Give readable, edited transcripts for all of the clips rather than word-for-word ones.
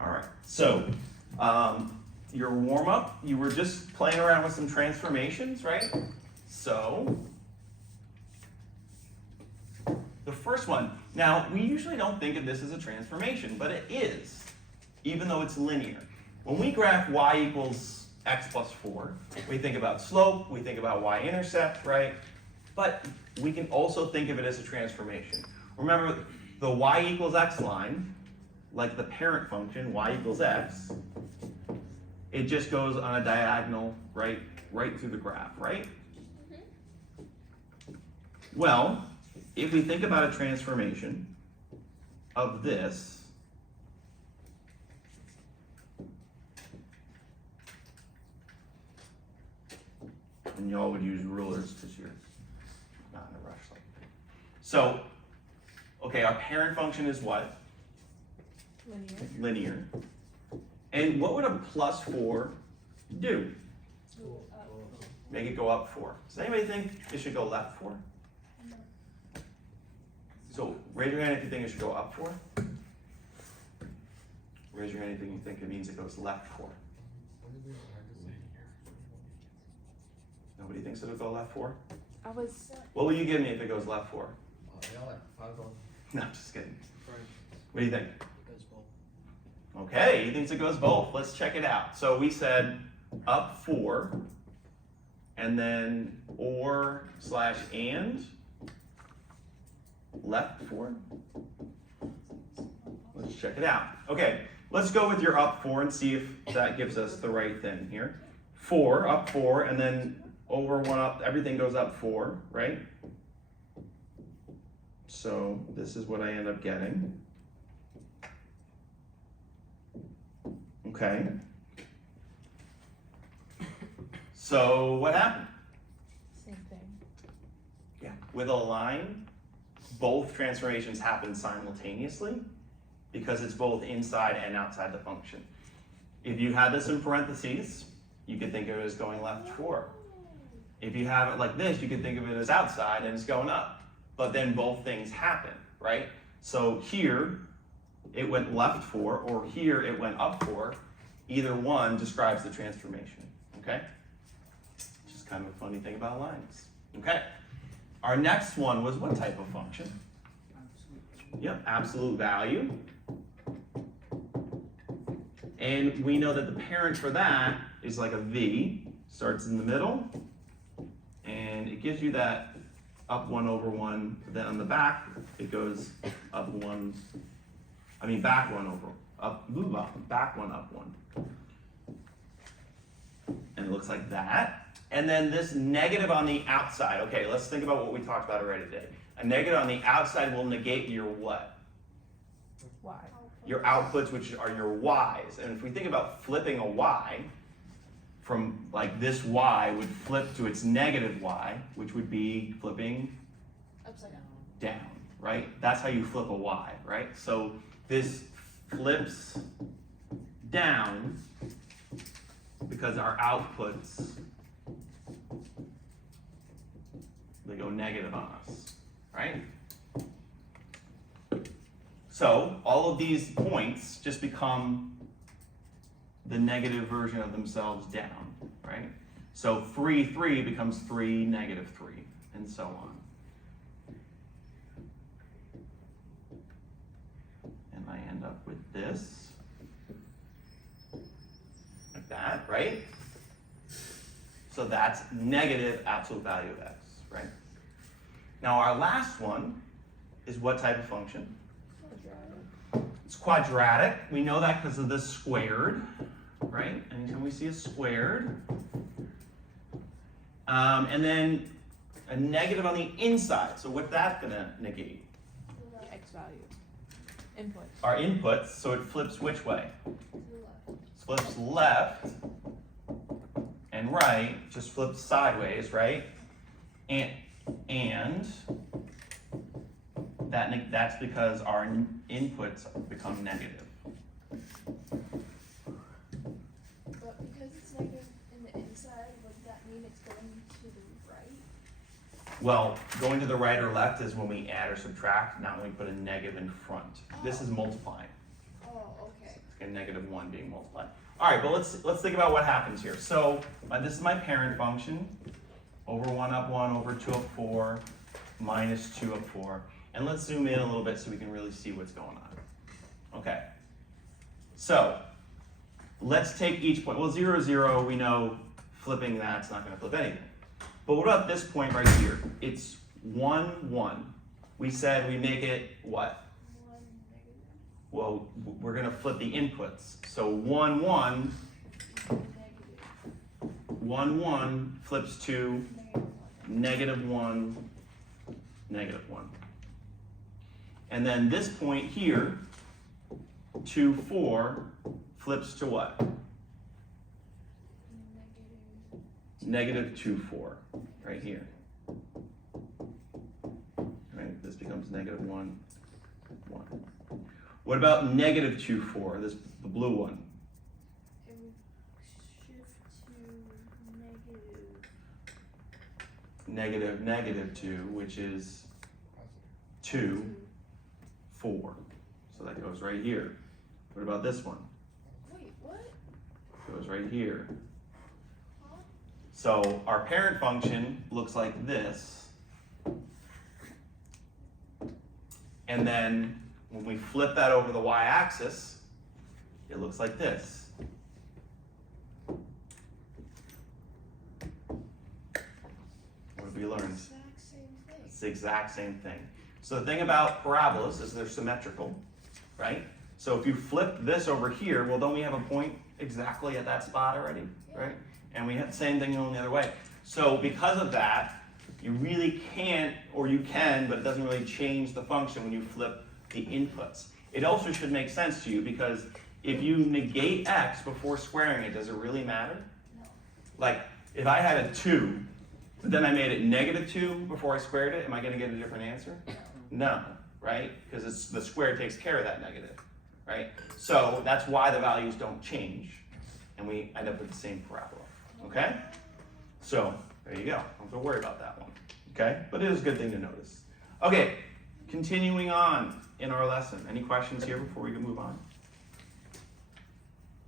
All right, so your warm-up, you were just playing around with some transformations, right? So the first one, now we usually don't think of this as a transformation, but it is, even though it's linear. When we graph y equals x plus 4, we think about slope, we think about y-intercept, right? But we can also think of it as a transformation. Remember, the y equals x line, like the parent function, y equals x, it just goes on a diagonal right through the graph, right? Well, if we think about a transformation of this, and y'all would use rulers because you're not in a rush. So, okay, our parent function is what? Linear. And what would a plus 4 do? Make it go up 4. Does anybody think it should go left 4? So raise your hand if you think it should go up 4. Raise your hand if you think it means it goes left 4. Nobody thinks it'll go left 4? What will you give me if it goes left 4? No, I'm just kidding. What do you think? Okay, he thinks it goes both. Let's check it out. So we said up 4, and then or/and left 4. Let's check it out. Okay, let's go with your up 4 and see if that gives us the right thing here. 4, up 4, and then over 1 up, everything goes up 4, right? So this is what I end up getting. Okay. So what happened? Same thing. Yeah. With a line, both transformations happen simultaneously because it's both inside and outside the function. If you had this in parentheses, you could think of it as going left 4. If you have it like this, you could think of it as outside and it's going up. But then both things happen, right? So here, it went left 4, or here it went up 4. Either one describes the transformation, okay? Which is kind of a funny thing about lines, okay? Our next one was what type of function? Yep, absolute value. And we know that the parent for that is like a v, starts in the middle, and it gives you that up 1 over 1, then on the back, it goes up 1, back 1 over, back 1, up 1. And it looks like that. And then this negative on the outside. Okay, let's think about what we talked about already today. A negative on the outside will negate your what? Y. Your outputs, which are your y's. And if we think about flipping a y, from like this y would flip to its negative y, which would be flipping Upside down, right? That's how you flip a y, right? So this flips down because our outputs, they go negative on us, right? So all of these points just become the negative version of themselves down, right? So 3, 3 becomes 3, negative 3, and so on. And I end up with this, like that, right? So that's negative absolute value of x, right? Now our last one is what type of function? It's quadratic. We know that because of this squared, right? Anytime we see a squared. And then a negative on the inside. So what's that going to negate? The x value. Input. Our inputs. So it flips which way? Flips left and right. Just flips sideways, right? And that's because our inputs become negative. But because it's negative in the inside, would that mean it's going to the right? Well, going to the right or left is when we add or subtract, not when we put a negative in front. This is multiplying. Oh, okay. and negative 1 being multiplied. All right, but let's think about what happens here. So this is my parent function, over 1 up 1 over 2 up 4 minus 2 up 4. And let's zoom in a little bit so we can really see what's going on. Okay, so let's take each point. Well, 0, 0, we know flipping that's not going to flip anything. But what about this point right here? It's 1, 1. We said we make it what? 1 negative. Well, we're going to flip the inputs. So 1, 1, Negative. 1, 1 flips to Negative 1. negative 1, negative 1. And then this point here, 2, 4, flips to what? Negative. Negative 2, 4, right here. Right, this becomes negative 1, 1. What about negative 2, 4, the blue one? It would shift to negative. Negative 2, which is 2, 4. So that goes right here. What about this one? Wait, what? Goes right here. Huh? So our parent function looks like this. And then when we flip that over the y-axis, it looks like this. What have we learned? Exact same thing. It's the exact same thing. So the thing about parabolas is they're symmetrical, right? So if you flip this over here, well, don't we have a point exactly at that spot already, right? And we have the same thing going the other way. So because of that, you really can't, or you can, but it doesn't really change the function when you flip the inputs. It also should make sense to you because if you negate x before squaring it, does it really matter? No. Like, if I had a 2, but then I made it negative 2 before I squared it, am I going to get a different answer? No, right? Because it's the square takes care of that negative, right? So that's why the values don't change, and we end up with the same parabola, okay? So there you go. Don't have to worry about that one, okay? But it is a good thing to notice. Okay, continuing on in our lesson. Any questions here before we can move on?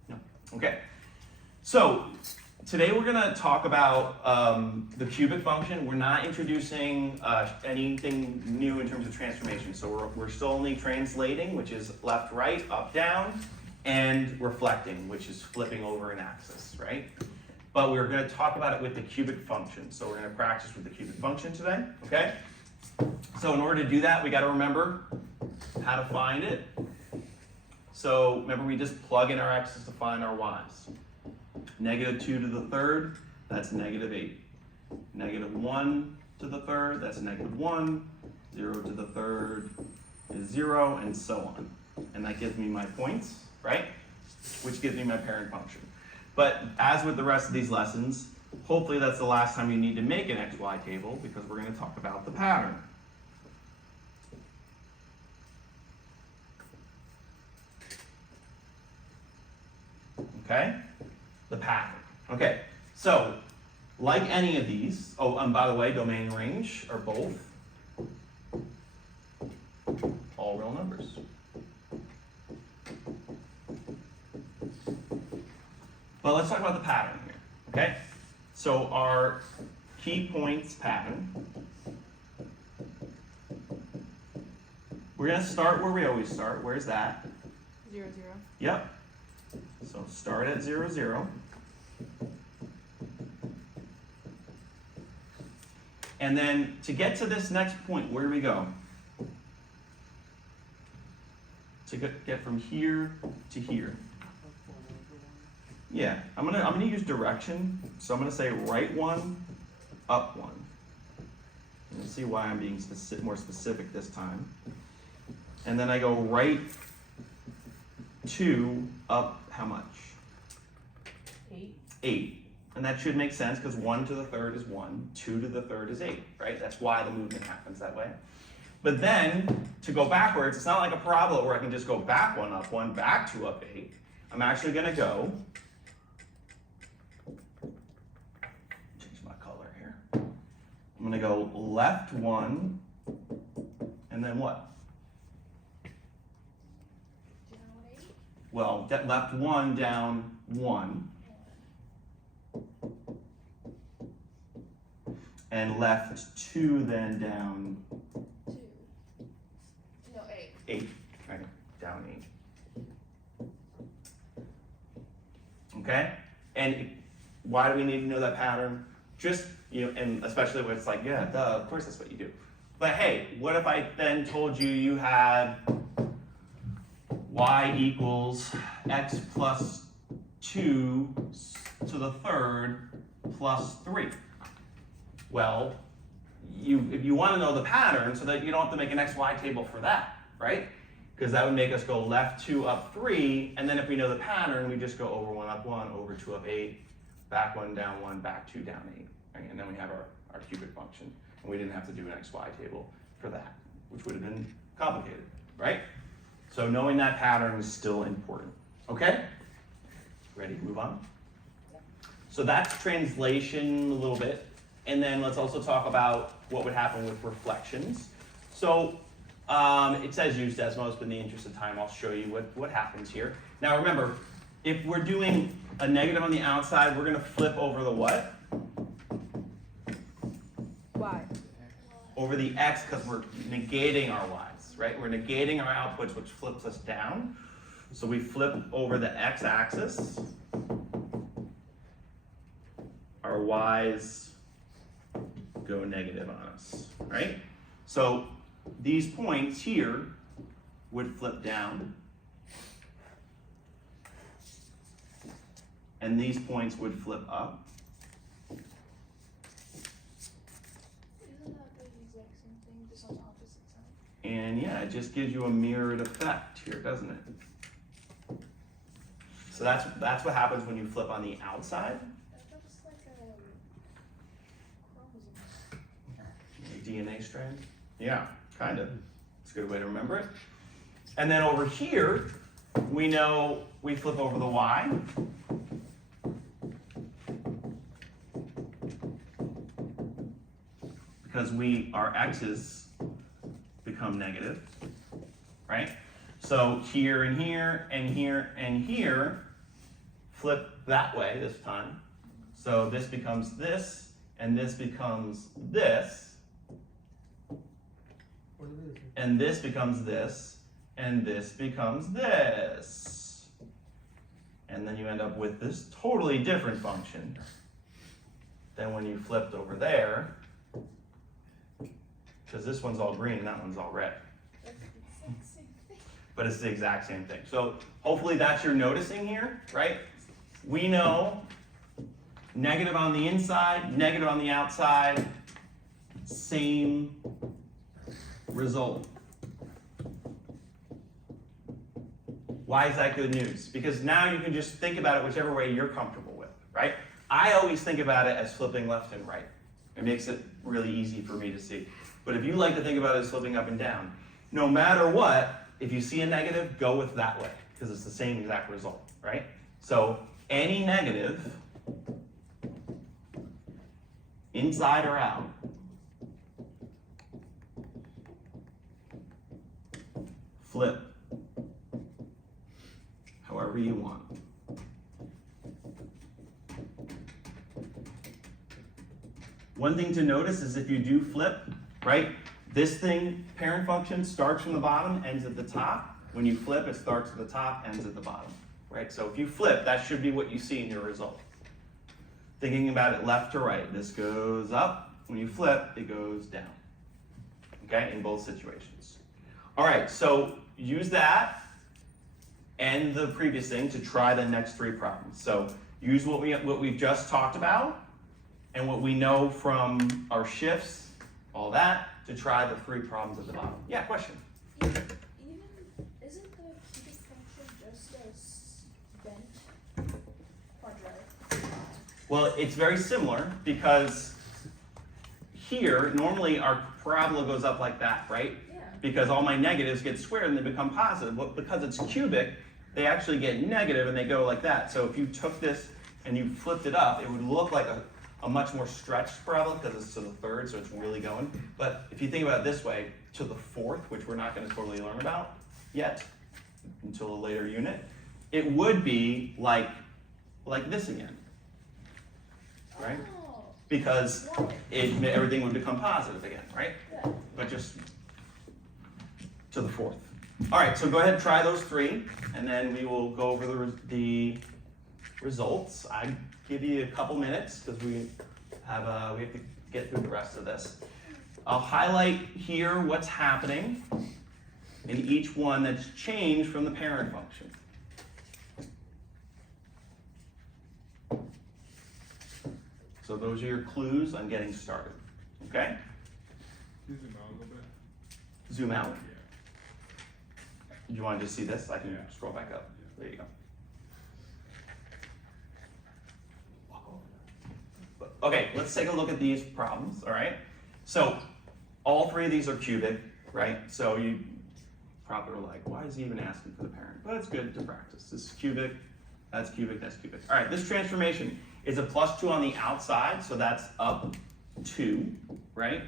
No? Okay. So today we're going to talk about the cubic function. We're not introducing anything new in terms of transformation. So we're still only translating, which is left, right, up, down, and reflecting, which is flipping over an axis, right? But we're going to talk about it with the cubic function. So we're going to practice with the cubic function today, okay? So in order to do that, we got to remember how to find it. So remember, we just plug in our x's to find our y's. Negative 2 to the third, that's negative 8. Negative 1 to the third, that's negative 1. 0 to the third is 0, and so on. And that gives me my points, right? Which gives me my parent function. But as with the rest of these lessons, hopefully that's the last time you need to make an XY table because we're going to talk about the pattern. Okay? The pattern. Okay, so like any of these, oh, and by the way, domain and range are both all real numbers. But let's talk about the pattern here, okay? So our key points pattern, we're going to start where we always start. Where's that? 0, 0. Yep. So start at 0, 0. And then to get to this next point, where do we go? To get from here to here. Yeah, I'm gonna use direction. So I'm gonna say right 1, up 1. And you'll see why I'm being more specific this time. And then I go right 2, up how much? 8. 8. And that should make sense because 1 to the third is 1, 2 to the third is 8, right? That's why the movement happens that way. But then, to go backwards, it's not like a parabola where I can just go back 1, up 1, back 2, up 8. I'm actually going to go, change my color here. I'm going to go left 1, and then what? Down 8. well, that left 1 down 1, and left 2 then down 2. No, 8. 8, right, down 8. Okay, and why do we need to know that pattern? Just, and especially when it's like, yeah, duh, of course that's what you do. But hey, what if I then told you you had y equals x plus 2 to the third plus 3? Well, if you want to know the pattern so that you don't have to make an xy table for that, right? Because that would make us go left 2 up 3, and then if we know the pattern, we just go over 1 up 1, over 2 up 8, back 1 down 1, back 2 down 8, right? And then we have our cubic function. And we didn't have to do an xy table for that, which would have been complicated, right? So knowing that pattern is still important, okay? Ready to move on? So that's translation a little bit. And then let's also talk about what would happen with reflections. So it says use Desmos, but in the interest of time, I'll show you what happens here. Now remember, if we're doing a negative on the outside, we're gonna flip over the what? Y. Over the x, because we're negating our y's, right? We're negating our outputs, which flips us down. So we flip over the x-axis. Our y's go negative on us, right? So these points here would flip down. And these points would flip up. Isn't that the exact same thing, just on the opposite side? And yeah, it just gives you a mirrored effect here, doesn't it? So that's what happens when you flip on the outside. That was like a chromosome. DNA strand? Yeah, kind of. It's a good way to remember it. And then over here, we know we flip over the y. Because our x's become negative, right? So here and here and here and here flip that way this time. So this becomes this, and this becomes this, and this becomes this, and this becomes this. And then you end up with this totally different function than when you flipped over there, because this one's all green and that one's all red. That's the exact same thing. But it's the exact same thing. So hopefully that's your noticing here, right? We know negative on the inside, negative on the outside, same result. Why is that good news? Because now you can just think about it whichever way you're comfortable with, right? I always think about it as flipping left and right. It makes it really easy for me to see. But if you like to think about it as flipping up and down, no matter what, if you see a negative, go with that way, because it's the same exact result, right? So any negative, inside or out, flip however you want. One thing to notice is if you do flip, right, this thing, parent function, starts from the bottom, ends at the top. When you flip, it starts at the top, ends at the bottom, right? So if you flip, that should be what you see in your result. Thinking about it left to right, this goes up. When you flip, it goes down, okay, in both situations. All right, so use that and the previous thing to try the next three problems. So use what we've just talked about and what we know from our shifts, all that, to try the three problems at the bottom. Yeah, question? Even isn't the cubic function just a bent quadratic? Well, it's very similar because here, normally our parabola goes up like that, right? Yeah. Because all my negatives get squared and they become positive. But because it's cubic, they actually get negative and they go like that. So if you took this and you flipped it up, it would look like a much more stretched parabola because it's to the third, so it's really going. But if you think about it this way, to the fourth, which we're not going to totally learn about yet until a later unit, it would be like this again, right? Oh, Because everything would become positive again, right? yeah. But just to the fourth. All right, so go ahead and try those three, and then we will go over the results. I give you a couple minutes because we have to get through the rest of this. I'll highlight here what's happening in each one that's changed from the parent function. So those are your clues on getting started. Okay? Zoom out a little bit. Zoom out. Yeah. Do you want to just see this? I can Yeah. scroll back up. Yeah. There you go. Okay, let's take a look at these problems, all right? So, all three of these are cubic, right? So you probably are like, why is he even asking for the parent? But it's good to practice. This is cubic, that's cubic, that's cubic. All right, this transformation is a +2 on the outside, so that's up 2, right?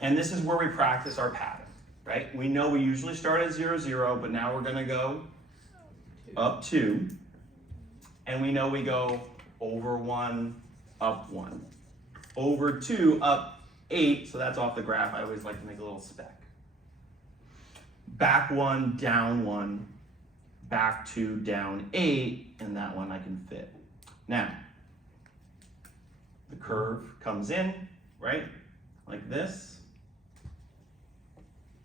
And this is where we practice our pattern, right? We know we usually start at 0, 0, but now we're gonna go up 2. And we know we go over 1, up 1. Over 2, up 8, so that's off the graph. I always like to make a little speck. Back 1, down 1, back 2, down 8, and that one I can fit. Now, the curve comes in, right? Like this.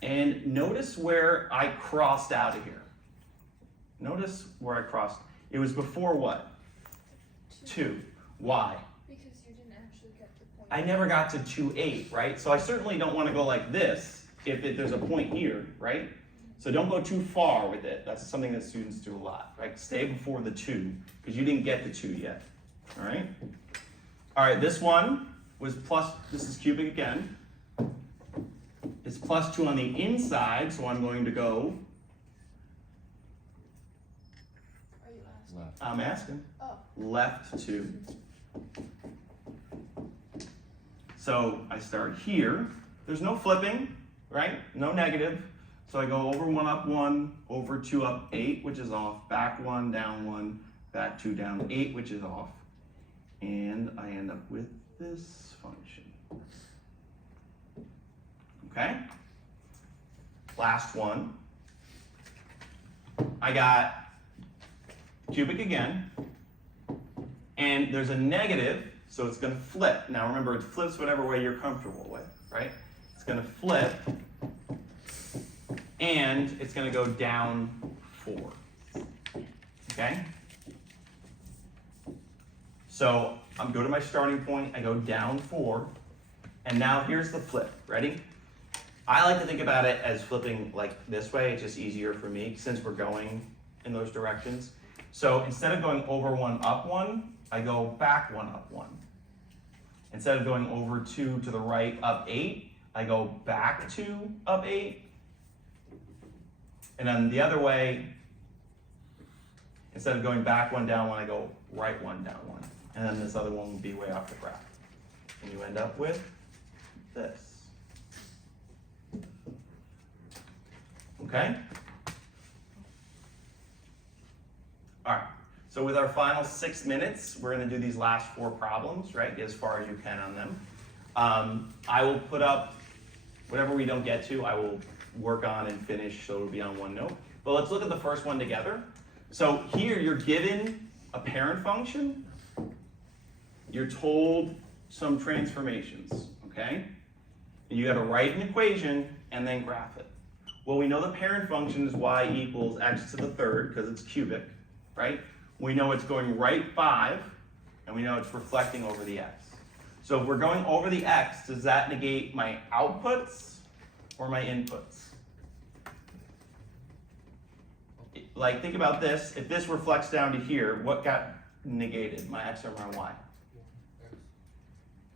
And notice where I crossed out of here. Notice where I crossed. It was before what? 2. Why? Because you didn't actually get the point. I never got to 2, 8, right? So I certainly don't want to go like this if there's a point here, right? So don't go too far with it. That's something that students do a lot, right? Stay before the 2 because you didn't get the 2 yet, all right? All right, this one was this is cubic again. It's +2 on the inside, so I'm going to go, Are you asking? Left. I'm asking, Oh, left 2. So I start here. There's no flipping, right? No negative. So I go over 1, up 1, over 2, up 8, which is off, back 1, down 1, back 2, down 8, which is off. And I end up with this function. Okay? Last one. I got cubic again. And there's a negative, so it's going to flip. Now remember, it flips whatever way you're comfortable with, right? It's going to flip. And it's going to go down 4. Okay? So I'm go to my starting point, I go down 4, and now here's the flip. Ready? I like to think about it as flipping like this way. It's just easier for me since we're going in those directions. So instead of going over 1, up 1, I go back 1, up 1. Instead of going over 2 to the right, up 8, I go back 2, up 8. And then the other way, instead of going back 1, down 1, I go right 1, down 1. And then this other one will be way off the graph. And you end up with this. Okay? All right, so with our final 6 minutes, we're gonna do these last 4 problems, right? Get as far as you can on them. I will put up whatever we don't get to, I will work on and finish so it'll be on OneNote. But let's look at the first one together. So here you're given a parent function, you're told some transformations, okay? And you gotta write an equation and then graph it. Well, we know the parent function is y equals x to the 3rd because it's cubic, right? We know it's going right 5, and we know it's reflecting over the x. So if we're going over the x, does that negate my outputs or my inputs? Like, think about this. If this reflects down to here, what got negated, my x or my y?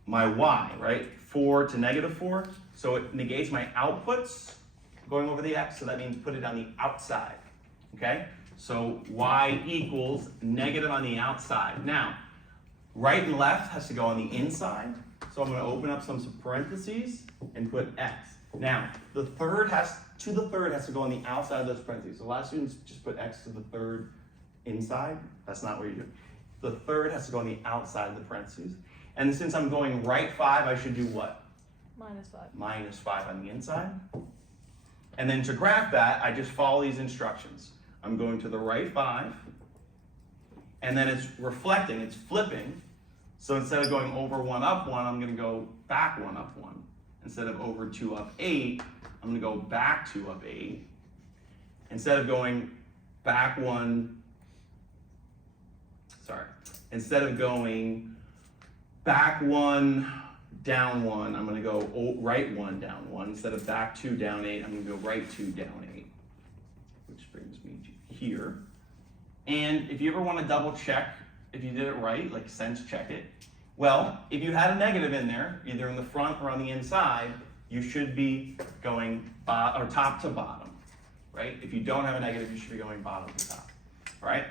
My y, right? 4 to -4. So it negates my outputs going over the x, so that means put it on the outside, okay? So y equals negative on the outside. Now, right and left has to go on the inside, so I'm gonna open up some parentheses and put x. Now, the third has to go on the outside of those parentheses. So a lot of students just put x to the 3rd inside, that's not where you do. The third has to go on the outside of the parentheses. And since I'm going right 5, I should do what? -5. -5 on the inside. And then to graph that, I just follow these instructions. I'm going to the right 5, and then it's reflecting, it's flipping. So instead of going over 1, up 1, I'm gonna go back 1, up 1. Instead of over 2, up 8, I'm gonna go back 2, up 8. Instead of going back 1, instead of going back 1, down 1, I'm gonna go right 1, down 1. Instead of back 2, down 8, I'm gonna go right 2, down 8. Which brings me to here. And if you ever wanna double check if you did it right, like sense check it, well, if you had a negative in there, either in the front or on the inside, you should be going top to bottom, right? If you don't have a negative, you should be going bottom to top, right?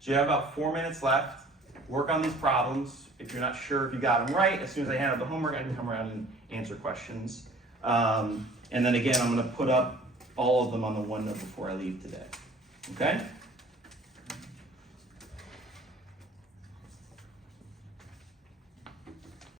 So you have about 4 minutes left. Work on these problems. If you're not sure if you got them right, as soon as I hand out the homework, I can come around and answer questions. And then again, I'm gonna put up all of them on the OneNote before I leave today, okay?